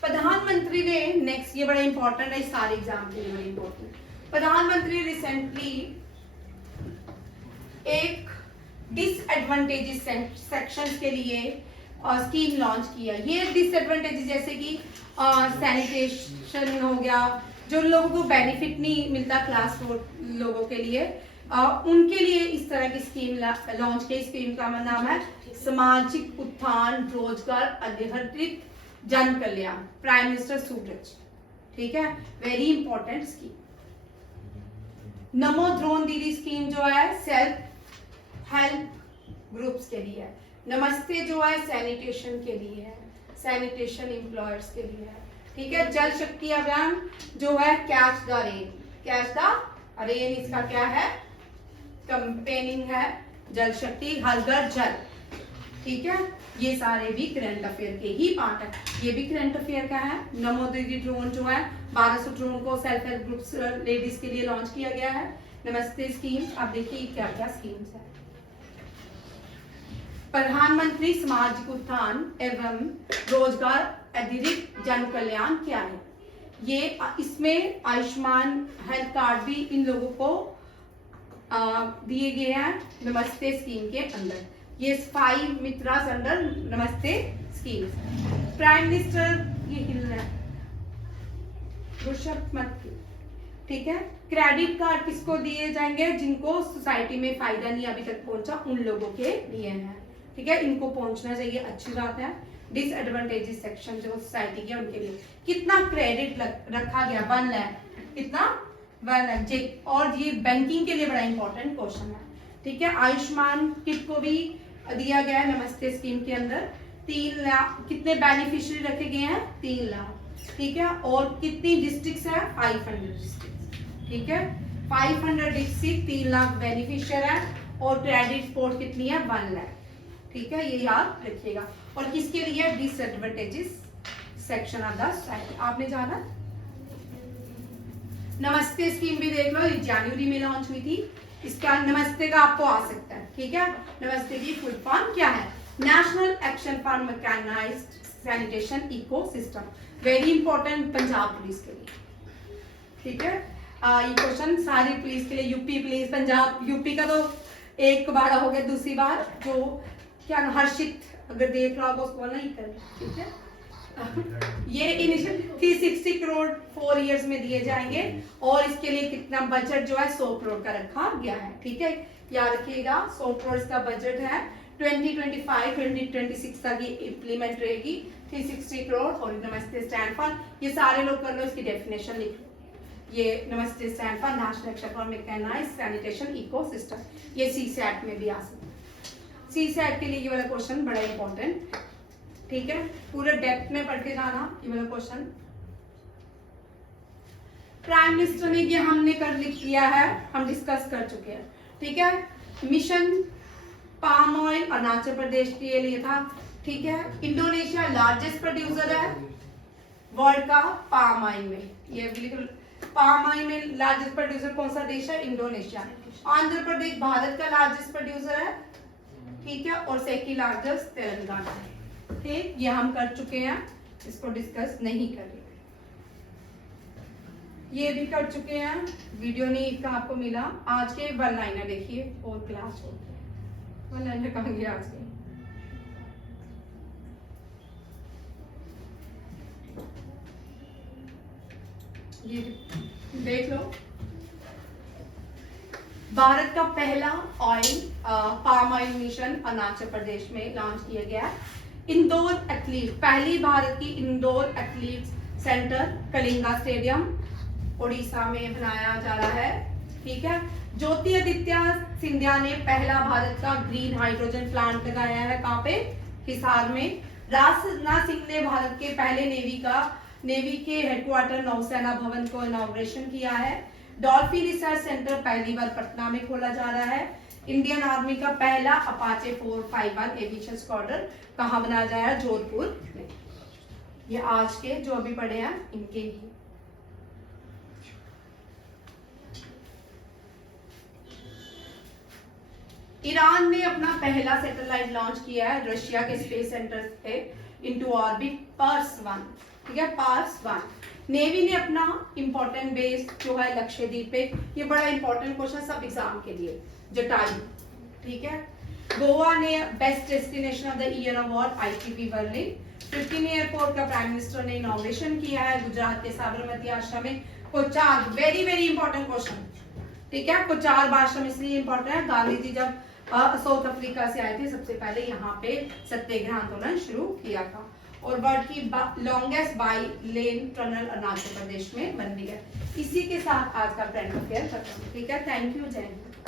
प्रधानमंत्री ने नेक्स्ट, ये बड़ा इंपॉर्टेंट है, सारे एग्जाम के लिए बड़ा इंपॉर्टेंट। प्रधानमंत्री रिसेंटली एक डिसएडवांटेजेस सेक्शंस के लिए स्कीम लॉन्च किया। ये डिसएडवांटेजेस जैसे कि सैनिटेशन हो गया, जो लोगों को बेनिफिट नहीं मिलता क्लास 4 लोगों के लिए, उनके लिए इस तरह की स्कीम लॉन्च की। स्कीम का नाम है सामाजिक उत्थान रोजगार अधिहरित जन कल्याण, प्राइम मिनिस्टर सूरज। ठीक है, वेरी इंपॉर्टेंट स्कीम। नमो ड्रोन दीदी स्कीम जो है सेल्फ हेल्प ग्रुप्स के लिए है। नमस्ते जो है सैनिटेशन के लिए है, सैनिटेशन एम्प्लॉयर्स के लिए है। ठीक है, जल शक्ति अभियान जो है catch the rain, catch the rain इसका क्या है, कंपेनिंग है, जल शक्ति हर घर जल। ठीक है, ये सारे भी करंट अफेयर के ही पार्ट है, ये भी करंट अफेयर का है। नमो दीदी ड्रोन जो है 1200 ड्रोन को सेल्फ हेल्प ग्रुप्स लेडीज के लिए लॉन्च किया गया है। नमस्ते स्कीम, अब देखिए क्या क्या स्कीम्स है। प्रधानमंत्री सामाजिक उत्थान एवं रोजगार अधिरित जन कल्याण क्या है, ये इसमें आयुष्मान हेल्थ कार्ड भी इन लोगों को दिए गए हैं नमस्ते स्कीम के अंदर। ये 5 मित्रास अंडर नमस्ते स्कीम। प्राइम मिनिस्टर ये हिल रहा है, ऋषभ मत। ठीक है, क्रेडिट कार्ड किसको दिए जाएंगे, जिनको सोसाइटी में फायदा नहीं अभी तक पहुंचा उन लोगों के लिए है। ठीक है, इनको पहुंचना चाहिए, अच्छी बात है। डिसएडवांटेजेस सेक्शन जो सोसाइटी के उनके लिए कितना क्रेडिट रखा गया, 1 लाख, कितना 1 लाख जी। और ये बैंकिंग के लिए बड़ा इंपॉर्टेंट क्वेश्चन है। ठीक है, आयुष्मान किट को भी दिया गया है नमस्ते स्कीम के अंदर। 3 लाख कितने बेनिफिशियरी रखे गए हैं, 3 लाख। ठीक है, और कितनी डिस्ट्रिक्ट्स है, 500 डिस्ट्रिक्ट्स। ठीक है, 500 डिस्ट्रिक्ट, 3 लाख बेनिफिशियर है, और क्रेडिट स्पोर्ट कितनी है, 1 लाख। ठीक है, ये याद रखिएगा। और किसके लिए, disadvantages section of the society. आपने जाना नमस्ते स्कीम भी देख लो, जनवरी में लॉन्च हुई थी। इसका नमस्ते का आपको आ सकता है। ठीक है, नमस्ते की फुल फॉर्म क्या है, national action for mechanised sanitation ecosystem, very important Punjab police के लिए। ठीक है, ये क्वेश्चन सारी पुलिस के लिए, यूपी पुलिस, पंजाब, यूपी का तो एक बार हो गया, दूसरी बार जो क्या हर्षित अगर देख रहा होगा उसको नहीं कर। ठीक है, ये इनिशियल 360 करोड़ 4 इयर्स में दिए जाएंगे, और इसके लिए कितना बजट जो है 100 करोड़ का रखा गया है। ठीक है, याद रखिएगा 100 करोड़ का बजट है। 2025-2026 तक ये इम्प्लीमेंट रहेगी। 360 करोड़ और नमस्ते स्टैंड फॉर, ये सारे लोग कर लो, इसकी डेफिनेशन लिख लो। ये NAMASTE stand for national action for mechanised sanitation ecosystem, ये सीसैट में भी आ सकता है। सीसैट के लिए ये वाला क्वेश्चन बड़ा इंपॉर्टेंट। ठीक है, पूरे डेप्थ में पढ़ के जाना ये वाला क्वेश्चन। प्राइम मिनिस्टर ने ये हमने कर लिख किया है, हम डिस्कस कर चुके हैं। ठीक है, mission palm oil Arunachal Pradesh के लिए था। ठीक है, इंडोनेशिया लार्जेस्ट प्रोड्यूसर है वर्ल्ड का पाम ऑयल में। ये बिल्कुल पाम ऑयल में लार्जेस्ट प्रोड्यूसर कौन सा देश है, इंडोनेशिया। आंध्र प्रदेश भारत का लार्जेस्ट प्रोड्यूसर है। ठीक है, और सेकंड लार्जेस्ट तेलंगाना है। ठीक, ये हम कर चुके हैं, इसको डिस्कस नहीं करेंगे। ये भी कर चुके हैं, वीडियो नहीं का आपको मिला। आज के 1 लाइनर देखिए, और क्लास हो 1 लाइनर कहाँ गया आज के। ये देख लो, भारत का पहला oil palm oil mission Arunachal Pradesh में लॉन्च किया गया है। इंदौर एथलीट, पहली भारत की Indore athlete centre Kalinga stadium Orissa में बनाया जा रहा है। ठीक है, ज्योतिरादित्य सिंधिया ने पहला भारत का ग्रीन हाइड्रोजन प्लांट लगाया है, कहाँ पे, हिसार में। राजनाथ सिंह ने भारत के पहले नेवी के हेडक्वार्टर नौसेना भवन को इनॉग्रेशन किया है। डॉल्फिन रिसर्च सेंटर पहली बार पटना में खोला जा रहा है। इंडियन आर्मी का पहला अपाचे 451 एविएशन स्क्वाड्रन कहाँ बनाया जा रहा है, जोधपुर में। ये आज के जो अभी पढ़े हैं इनके ही। ईरान ने अपना पहला सैटेलाइट लॉन्च किया है रशिया के स्पेस सेंटर से इनटू ऑर्बिट पार्स-1। ठीक है, पार्स-1। नेवी ने अपना इंपॉर्टेंट बेस जो है लक्षद्वीप पे, ये बड़ा इंपॉर्टेंट क्वेश्चन सब एग्जाम के लिए, जटायु। ठीक है, गोवा ने best destination of the year award ITP Berlin. 15 airport का प्राइम मिनिस्टर ने इनॉग्रेशन किया है गुजरात के साबरमती आश्रम में। कोचार, वेरी वेरी इंपॉर्टेंट क्वेश्चन, ठीक है। कोचार आश्रम इसलिए इंपॉर्टेंट है, गांधी जी जब साउथ अफ्रीका से आए थे सबसे पहले यहाँ पे सत्याग्रह आंदोलन शुरू किया था। और वर्ल्ड की longest bi lane tunnel Arunachal Pradesh में बन रही है। इसी के साथ आज का करंट अफेयर खत्म, ठीक है। थैंक यू, जय हिंद।